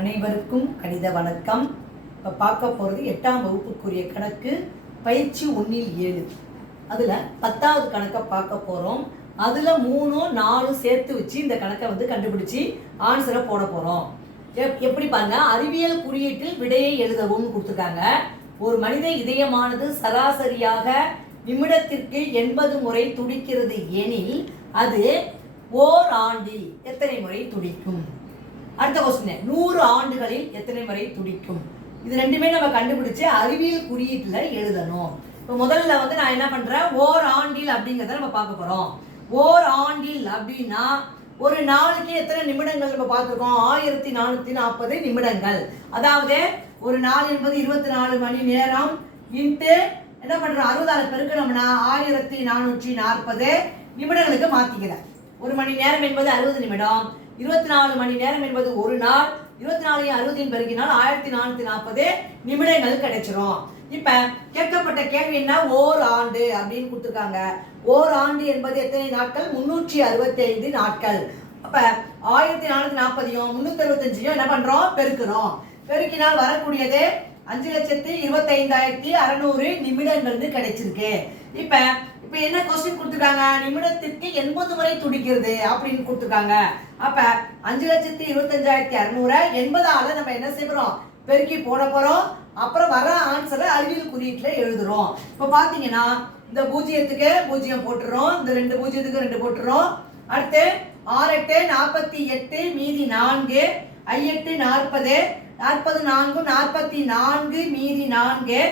அனைவருக்கும் கணித வணக்கம். இப்போ பார்க்க போகிறது எட்டாம் வகுப்புக்குரிய கணக்கு பயிற்சி ஒன்றில் ஏழு. அதில் பத்தாவது கணக்கை பார்க்க போகிறோம் அதில் மூணும் நாலும் சேர்த்து வச்சு இந்த கணக்கை வந்து கண்டுபிடிச்சி ஆன்சரை போட போகிறோம் எப் எப்படி பாருங்க அறிவியல் குறியீட்டில் விடையை எழுதவும்னு கொடுத்துருக்காங்க. ஒரு மனித இதயமானது சராசரியாக நிமிடத்திற்கு எண்பது முறை துடிக்கிறது எனில் அது ஓர் ஆண்டில் எத்தனை முறை துடிக்கும்? அடுத்த கொஸ்டின் நூறு ஆண்டுகளில் எத்தனை முறை துடிக்கும்? இது ரெண்டுமே நம்ம கண்டுபிடிச்சு அறிவியல் குறியீட்டில் எழுதணும். இப்போ முதல்ல வந்து நான் என்ன பண்ணுறேன் ஓர் ஆண்டில் அப்படிங்கிறத நம்ம பார்க்க போகிறோம் ஓர் ஆண்டில் அப்படின்னா ஒரு நாளுக்கு எத்தனை நிமிடங்கள் நம்ம பார்த்துருக்கோம்? ஆயிரத்தி நானூற்றி நாற்பது நிமிடங்கள். அதாவது ஒரு நாள் என்பது இருபத்தி நாலு மணி நேரம் இன்ட்டு என்ன பண்ணுறோம் அறுபதாறு பெருக்கணும்னா ஆயிரத்தி நானூற்றி நாற்பது நிமிடங்களுக்கு மாற்றிக்கிறேன் ஒரு மணி நேரம் என்பது அறுபது நிமிடம். இருபத்தி நாலு மணி நேரம் என்பது ஒரு நாள். இருபத்தி நாலையும் அறுபதையும் பெருகினால் ஆயிரத்தி நானூத்தி நாற்பது நிமிடங்கள் கிடைச்சிரும். இப்ப கேட்கப்பட்ட கேள்வி என்ன? ஓர் ஆண்டு அப்படின்னு கொடுத்துருக்காங்க. ஓர் ஆண்டு என்பது எத்தனை நாட்கள்? முன்னூற்றி அறுபத்தி ஐந்து நாட்கள். அப்ப ஆயிரத்தி நானூத்தி நாற்பதையும் முன்னூத்தி அறுபத்தஞ்சையும் என்ன பண்றோம்? பெருக்கிறோம். பெருக்கினால் வரக்கூடியது அஞ்சு லட்சத்தி இருபத்தி ஐந்தாயிரத்தி அறநூறு நிமிடங்கள்னு கிடைச்சிருக்கு. இப்ப இப்ப என்ன கொஸ்டின் கொடுத்துருக்காங்க நிமிடத்திற்கு எண்பது முறை துடிக்கிறது அப்படின்னு கொடுத்துருக்காங்க. அப்ப அஞ்சு லட்சத்தி இருபத்தஞ்சாயிரத்தி அறுநூறு எண்பதால நம்ம என்ன செய்யறோம்? பெருக்கி போட போறோம். அப்புறம் வர ஆன்சரை அறிவியல் குறியீட்டுல எழுதுறோம். இப்ப பாத்தீங்கன்னா இந்த பூஜ்ஜியத்துக்கு பூஜ்ஜியம் போட்டுறோம். இந்த ரெண்டு பூஜ்ஜியத்துக்கு ரெண்டு போட்டுறோம். அடுத்து ஆறு எட்டு நாற்பத்தி எட்டு மீதி நான்கு ஐயெட்டு நாற்பது நாற்பது நான்கு நாற்பத்தி நான்கு மீதி நான்கு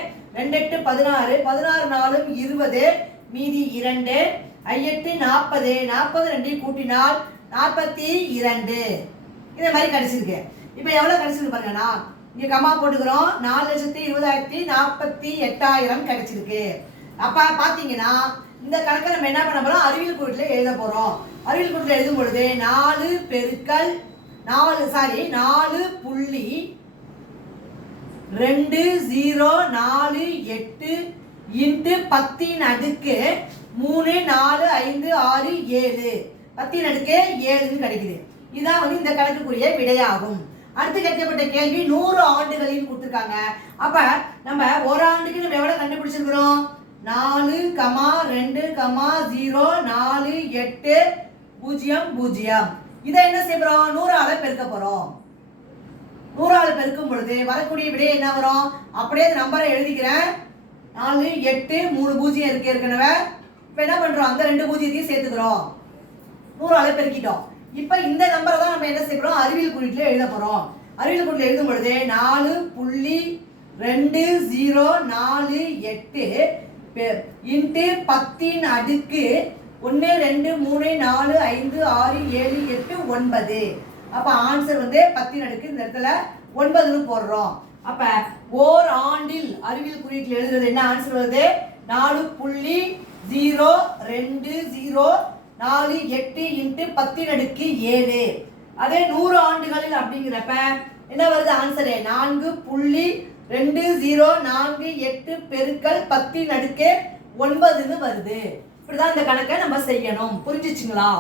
ரெண்டு எட்டு பதினாறு பதினாறு நாலும் இருபது மீதி இரண்டு. ஐஎட்டு நாற்பது. நாற்பது ரெண்டு கூட்டினால் நாற்பத்தி இரண்டு. இதே மாதிரி கிடைச்சிருக்கு இப்போ எவ்வளோ கிடைச்சிருக்கு பாருங்கண்ணா இங்கே கம்மா போட்டுக்கிறோம். நாலு லட்சத்தி இருபதாயிரத்தி நாற்பத்தி எட்டாயிரம் கிடைச்சிருக்கு. அப்போ பார்த்தீங்கன்னா இந்த கணக்கை நம்ம என்ன பண்ண போகிறோம் அறிவியல் கூட்டில் எழுத போகிறோம் அறிவியல் கூட்டில் எழுதும் பொழுது நாலு பெருக்கல் நாலு சாரி நாலு புள்ளி ரெண்டு ஜீரோ நாலு எட்டு இன்ட்டு பத்தின் அடுக்கு மூணு நாலு ஐந்து ஆறு ஏழு. பத்தின் அடுக்கு ஏழுன்னு கிடைக்குது. இதான் வந்து இந்த கணக்குக்குரிய விடையாகும். அடுத்து கேட்கப்பட்ட கேள்வி நூறு ஆண்டுகளில் கொடுத்துருக்காங்க. அப்ப நம்ம ஒரு ஆண்டுக்கு நம்ம எவ்வளவு கண்டுபிடிச்சிருக்கிறோம்? நாலு கமா ரெண்டு கமா ஜீரோ நாலு எட்டு பூஜ்ஜியம் பூஜ்ஜியம். இதை என்ன செய்யறோம் நூறால பெருக்க போறோம். நூறால் பெருக்கும் பொழுது வரக்கூடிய விடை என்ன வரும்? அப்படியே அந்த நம்பரை எழுதிக்கிறேன். நாலு எட்டு மூணு பூஜ்ஜியம் இருக்கு ஏற்கனவே. இப்போ என்ன பண்ணுறோம் அந்த ரெண்டு பூஜ்ஜியத்தையும் சேர்த்துக்கிறோம். நூறால பெருக்கிட்டோம். இப்போ இந்த நம்பரை தான் நம்ம என்ன செய்யறோம் அறிவியல் குறியீட்டில் எழுத போகிறோம் அறிவியல் குறியீட்டில் எழுதும் பொழுது நாலு புள்ளி ரெண்டு ஜீரோ நாலு எட்டு இன்ட்டு பத்தின் அடுக்கு ஒன்று ரெண்டு மூணு நாலு ஐந்து ஆறு ஏழு எட்டு ஒன்பது. அப்போ ஆன்சர் வந்து பத்தின் அடுக்கு இந்த இடத்துல ஒன்பதுன்னு போடுறோம். அப்ப ஓர் ஆண்டில் அறிவியல் குறியீட்டில் எழுதுறது என்ன ஆன்சர் வருது? நாலு புள்ளி ஜீரோ ரெண்டு ஜீரோ நாலு எட்டு இன்ட்டு பத்தின் அடுக்கு ஏழு. அதே நூறு ஆண்டுகளில் அப்படிங்கிறப்ப என்ன வருது ஆன்சரு நான்கு புள்ளி ரெண்டு ஜீரோ நான்கு எட்டு பெருக்கல் பத்தின் அடுக்கு ஒன்பதுன்னு வருது. இப்படிதான் இந்த கணக்கை நம்ம செய்யணும். புரிஞ்சிச்சுங்களா?